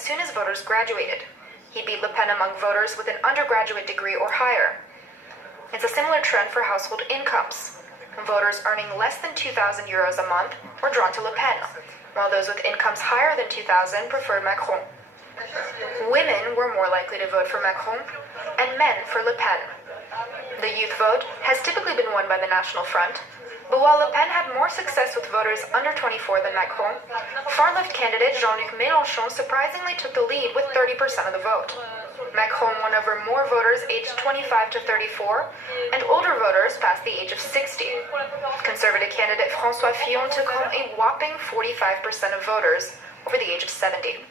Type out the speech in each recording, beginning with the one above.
soon as voters graduated. He beat Le Pen among voters with an undergraduate degree or higher. It's a similar trend for household incomes. Voters earning less than €2,000 a month were drawn to Le Pen, while those with incomes higher than $2,000 preferred Macron. Women were more likely to vote for Macron, and men for Le Pen. The youth vote has typically been won by the National Front, but while Le Pen had more success with voters under 24 than Macron, far-left candidate Jean-Luc Mélenchon surprisingly took the lead with 30% of the vote. Macron won over more voters aged 25 to 34, and older voters past the age of 60. Conservative candidate François Fillon took home a whopping 45% of voters over the age of 70.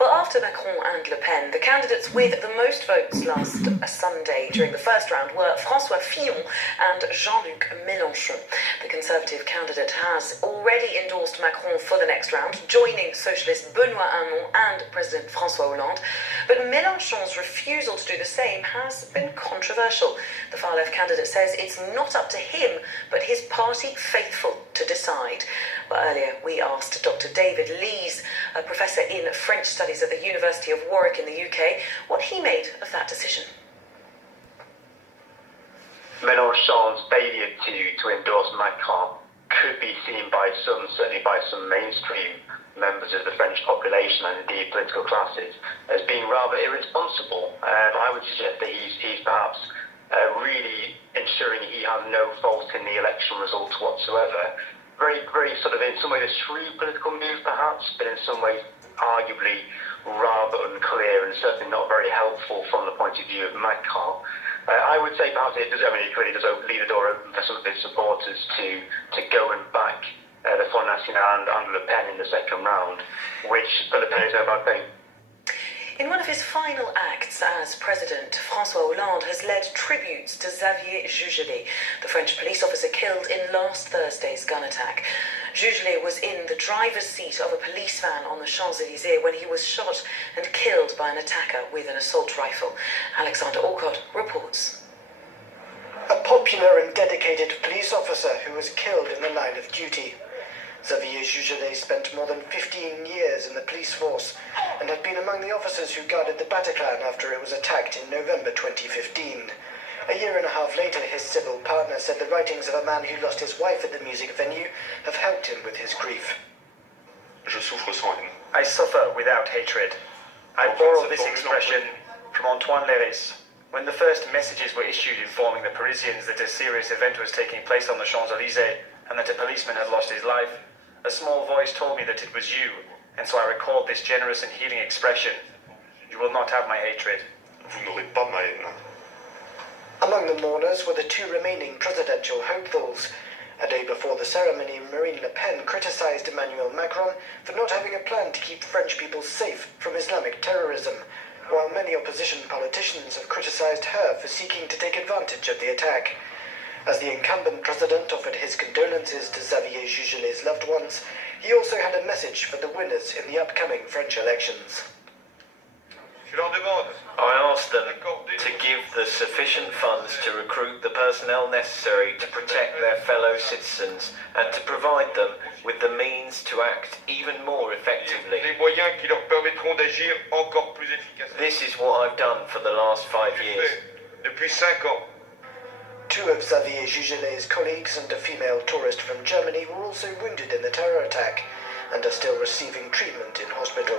Well, after Macron and Le Pen, the candidates with the most votes last Sunday during the first round were François Fillon and Jean-Luc Mélenchon. The Conservative candidate has already endorsed Macron for the next round, joining socialist Benoît Hamon and President François Hollande. But Mélenchon's refusal to do the same has been controversial. The far-left candidate says it's not up to him, but his party faithful to decide. Well, earlier we asked Dr. David Lees, a professor in French studies at the University of Warwick in the UK, what he made of that decision. Mélenchon's failure to endorse Macron could be seen by some, certainly by some mainstream members of the French population and indeed political classes, as being rather irresponsible. I would suggest that he's perhaps really ensuring he has no fault in the election results whatsoever. Very sort of, in some ways, a shrewd political move perhaps, but in some ways arguably rather unclear and certainly not very helpful from the point of view of Macron. I would say perhaps it clearly does leave the door open for some of his supporters to go and back the Front National and Le Pen in the second round, which for Le Pen is no bad thing. In one of his final acts as president, François Hollande has led tributes to Xavier Jugelé, the French police officer killed in last Thursday's gun attack. Jugelé was in the driver's seat of a police van on the Champs-Élysées when he was shot and killed by an attacker with an assault rifle. Alexander Orcott reports. A popular and dedicated police officer who was killed in the line of duty. Xavier Jugelé spent more than 15 years in the police force and had been among the officers who guarded the Bataclan after it was attacked in November 2015. A year and a half later, his civil partner said the writings of a man who lost his wife at the music venue have helped him with his grief. Je souffre sans haine. I suffer without hatred. I borrow this expression from Antoine Léris. When the first messages were issued informing the Parisians that a serious event was taking place on the Champs-Élysées and that a policeman had lost his life, a small voice told me that it was you, and so I recalled this generous and healing expression. You will not have my hatred. Vous n'aurez pas ma haine. Among the mourners were the two remaining presidential hopefuls. A day before the ceremony, Marine Le Pen criticized Emmanuel Macron for not having a plan to keep French people safe from Islamic terrorism, while many opposition politicians have criticized her for seeking to take advantage of the attack. As the incumbent president offered his condolences to Xavier Jugelé's loved ones, he also had a message for the winners in the upcoming French elections. I asked them to give the sufficient funds to recruit the personnel necessary to protect their fellow citizens and to provide them with the means to act even more effectively. This is what I've done for the last 5 years. Two of Xavier Jugelé's colleagues and a female tourist from Germany were also wounded in the terror attack and are still receiving treatment in hospital.